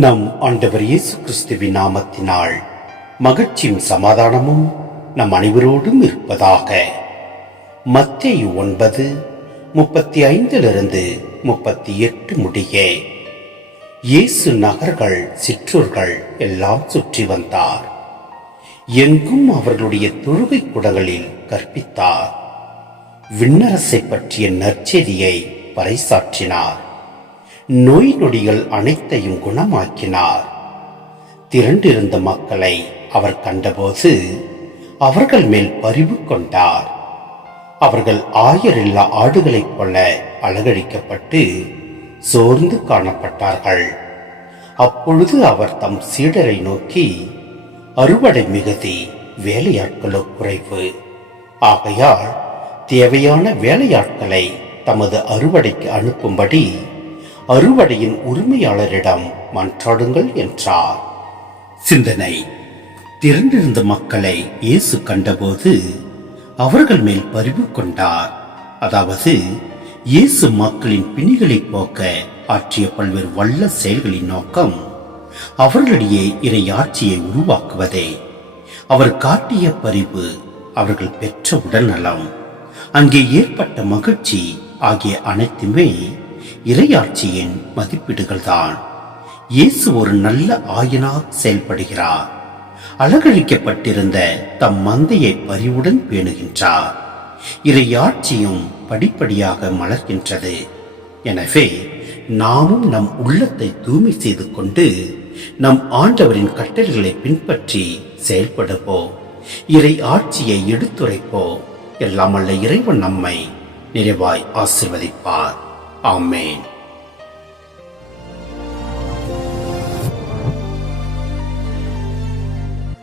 நம் ஆண்டவர் இயேசு கிறிஸ்துவின் நாமத்தினால் மகிழ்ச்சியும் சமாதானமும் நம் அனைவரோடும் இருப்பதாக. மத்தேயு 9:35-38 முடிய இயேசு நகர்கள் சிற்றூர்கள் எல்லாம் சுற்றி வந்தார். எங்கும் அவர்களுடைய தொழுகை கூடங்களில் கற்பித்தார். விண்ணரசை பற்றிய நற்செய்தியை பறைசாற்றினார். நோய் நொடிகள் அனைத்தையும் குணமாக்கினார். திரண்டிருந்த மக்களை அவர் கண்டபோது அவர்கள் மேல் பரிவு கொண்டார். அவர்கள் ஆயரில்லா ஆடுகளைப் போல அலங்கரிக்கப்பட்டு சோர்ந்து காணப்பட்டார்கள். அப்பொழுது அவர் தம் சீடரை நோக்கி, அறுவடை மிகுதி, வேலையாட்களோ குறைவு. ஆகையால் தேவையான வேலையாட்களை தமது அறுவடைக்கு அனுப்பும்படி அறுவடையின் உரிமையாளரிடம் மன்றாடுங்கள் என்றார். சிந்தனை: திரண்டிருந்த மக்களை இயேசு கண்டபோது அவர்கள் மேல் பரிவு கொண்டார். அதாவது இயேசு மக்களின் பிணிகளை போக்க ஆற்றிய பல்வேறு வல்ல செயல்களின் நோக்கம் அவர்களிடையே இறையாட்சியை உருவாக்குவதே. அவர் காட்டிய பரிவு, அவர்கள் பெற்ற உடல்நலம், அங்கே ஏற்பட்ட மகிழ்ச்சி ஆகிய அனைத்துமே இறையாட்சியின் மதிப்பீடுகள் தான். இயேசு ஒரு நல்ல ஆயனாக செயல்படுகிறார். அலங்கரிக்கப்பட்டிருந்த தம் மந்தையை பரிவுடன் பேணுகின்றார். இறையாட்சியும் படிப்படியாக மலர்கின்றது. எனவே நாமும் நம் உள்ளத்தை தூய்மை செய்து கொண்டு நம் ஆண்டவரின் கட்டளைகளை பின்பற்றி செயல்படுவோம். இறை ஆட்சியை எடுத்துரைப்போம். எல்லாம் வல்ல இறைவன் நம்மை நிறைவாய் ஆசீர்வதிப்பார். ஆமென்.